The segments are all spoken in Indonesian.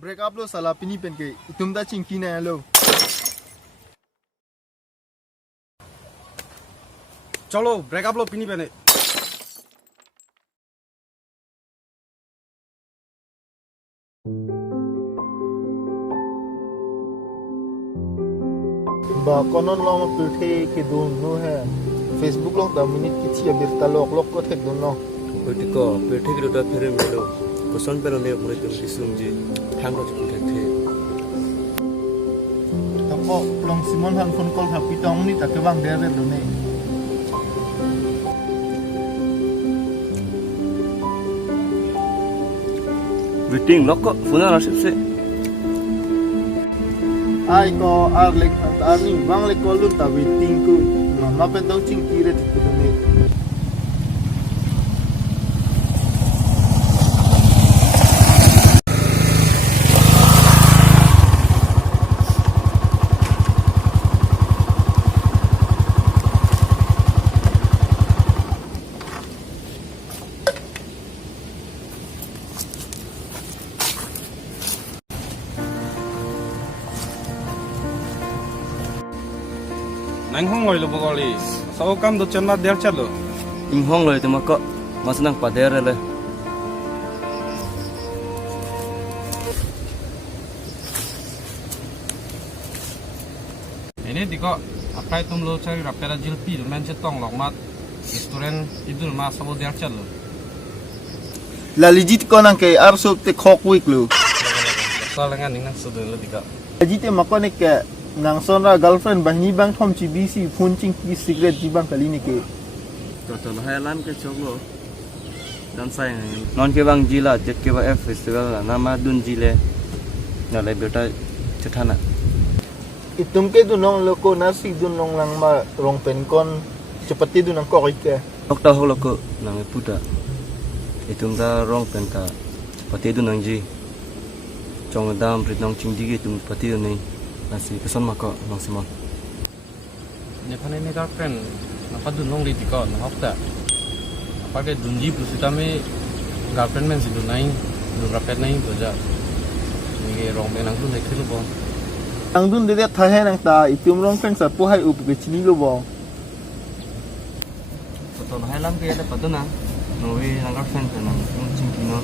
break up lo salah pini pen ke itum da chingki na lo চলো break up লো পিনি পেনে ba konon long pulthe ke don no hai facebook long da minute kichi abir talok lok ko thek don no Kutiko, pulthe ke do phere melo koson pero ne mure tum kisumji phang ro pulthe the tako long simon han phone call ha pitong ni tak wang der lo ne waiting lok ko phone na sipse ai ko ar lek ar ni wang lek ko lu ta waiting ku no na pen dong ching kire ti ku ne Nanghong loy lo bogoli sao kam do chenma der chalo inghong loi tuma ko masnang pader le ini diko apai tum lo cari rapera jirpi do men chetong lok mat restaurant idul ma sao der chalo la legit ko nang ke ar sup te khok week lu salangan ning sudu lo diko legit te makone ke nang sonra girlfriend bahni bang thom chi bc phone ching ki cigarette ji bang kali ni ke to halan ke choglo dan sai non ke bang jila jet ke ba f festival na nama dun jile na le beta chethana itum ke du nong lo ko nasi dun nong lang ma rong pen kon chapati du nang ko ke okta holo ko nang puta itum da rong penta pati du nang ji chong dam prit nong ching dige tum pati du nei lasi kesan mako nong simon ne phane ne girlfriend na pa dun long li diko na hokta apa ke dunji pusi tame girlfriend men si dunai du rapet nai to ja ni rong be nang dun ne khilu bo ang dun de tha he nang ta itum rong pen sa po hai up ke chini lo bo to halam ke le paduna no we nang girlfriend te nang ching kino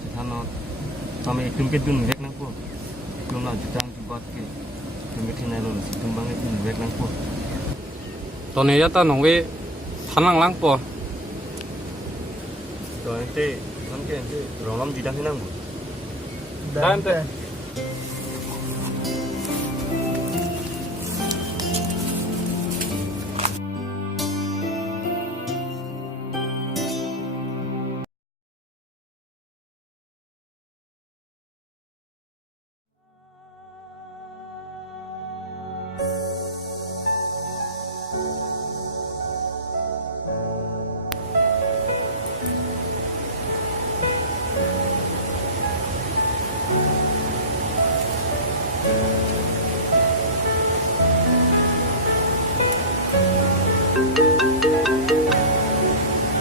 chethano tame itum ke dun lek nang po itum na jutang bat ke tumit na lo tum bang itum lek nang po to ne ya ta nong we thanang lang po to ente nam ke ente rolam jidang hinang bu dan te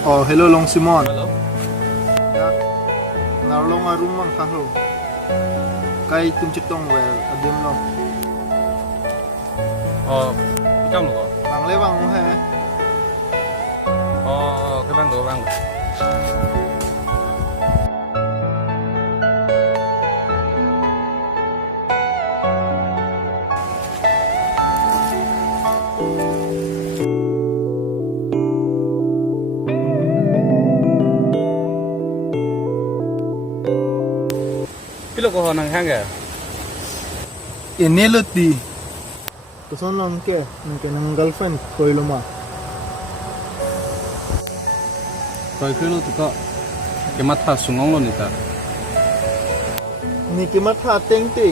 oh hello long simon hello na long a room mang tha ho kai tum chitong well adim lo ikam lo nang le bang mo he cái bang đồ bang pilo ko nang hang ga eneloti to son long ke nang girlfriend koi lo ma rồi cái lúc đó cái mắt thà sung ông luôn nè ni ke ma tha teng te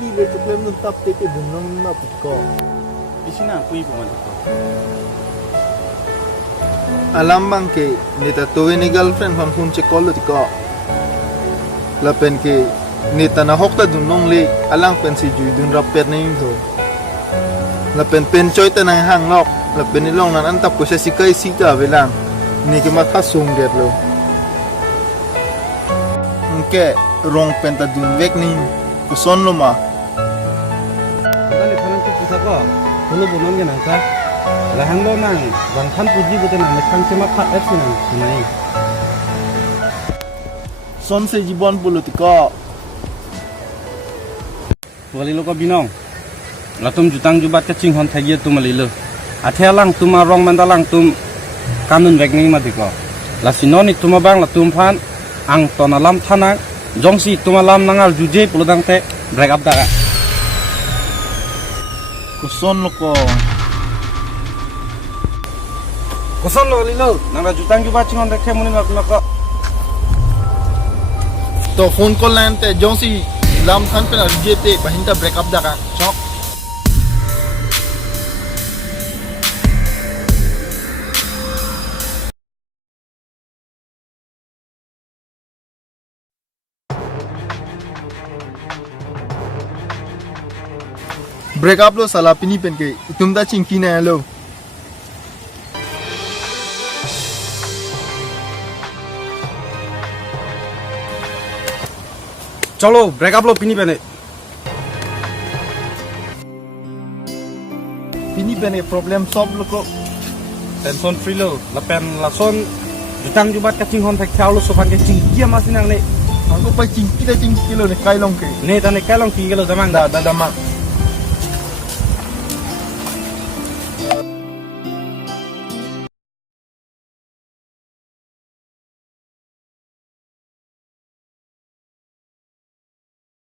li le to klem nun tap te ke dun nong ma put ko isina pui po man to alam bang ke ni ta to ni girlfriend hon phun che call ti ko Lapen ke ni ta na hok ta dun nong le alang pen si ju dun rap pet nei tho Lapen pen choi ta nang hang lok Lapen ni long nan an tap ko se si kai si ka velang ni ke ma tha sung det lo ke rong penta dun vek ni kuson lo ma Tadi panen tu pusat ko, dulu bunon kan angka, lahang lo nang, bang Phan puji betul nang, nekang cuma kat es nang, sunai. son se jibon bulu tiko Wali lo ko binong, latum jutang jubat Kachinghon thagi tu malilo, athelang tuma rong mandalang tum kanun vek ni mati ko, lasinoni tuma bang latum Phan, ang tonalam thanak, jongsi tuma lam nangal juje puludang te break up daga. kuson lo ko Koson lo lilo, nang jutang jubat Kachinghon dekhe muni mak ko. to phone call lan te jongsi lam khan pe na je te bahinta break up da ka chok break up lo sala pini pen ke tum da chinki na lo Chalo, break up lo pini bene. pini pen e problem solve lo ko Tension free lo, Lapen lason jutang jubat Kachinghon thak khau lo sopan ke chingki masinang ne. aku pa chinki da chinki lo ne kai long ke Ne tane kalong ki gelo damang da mak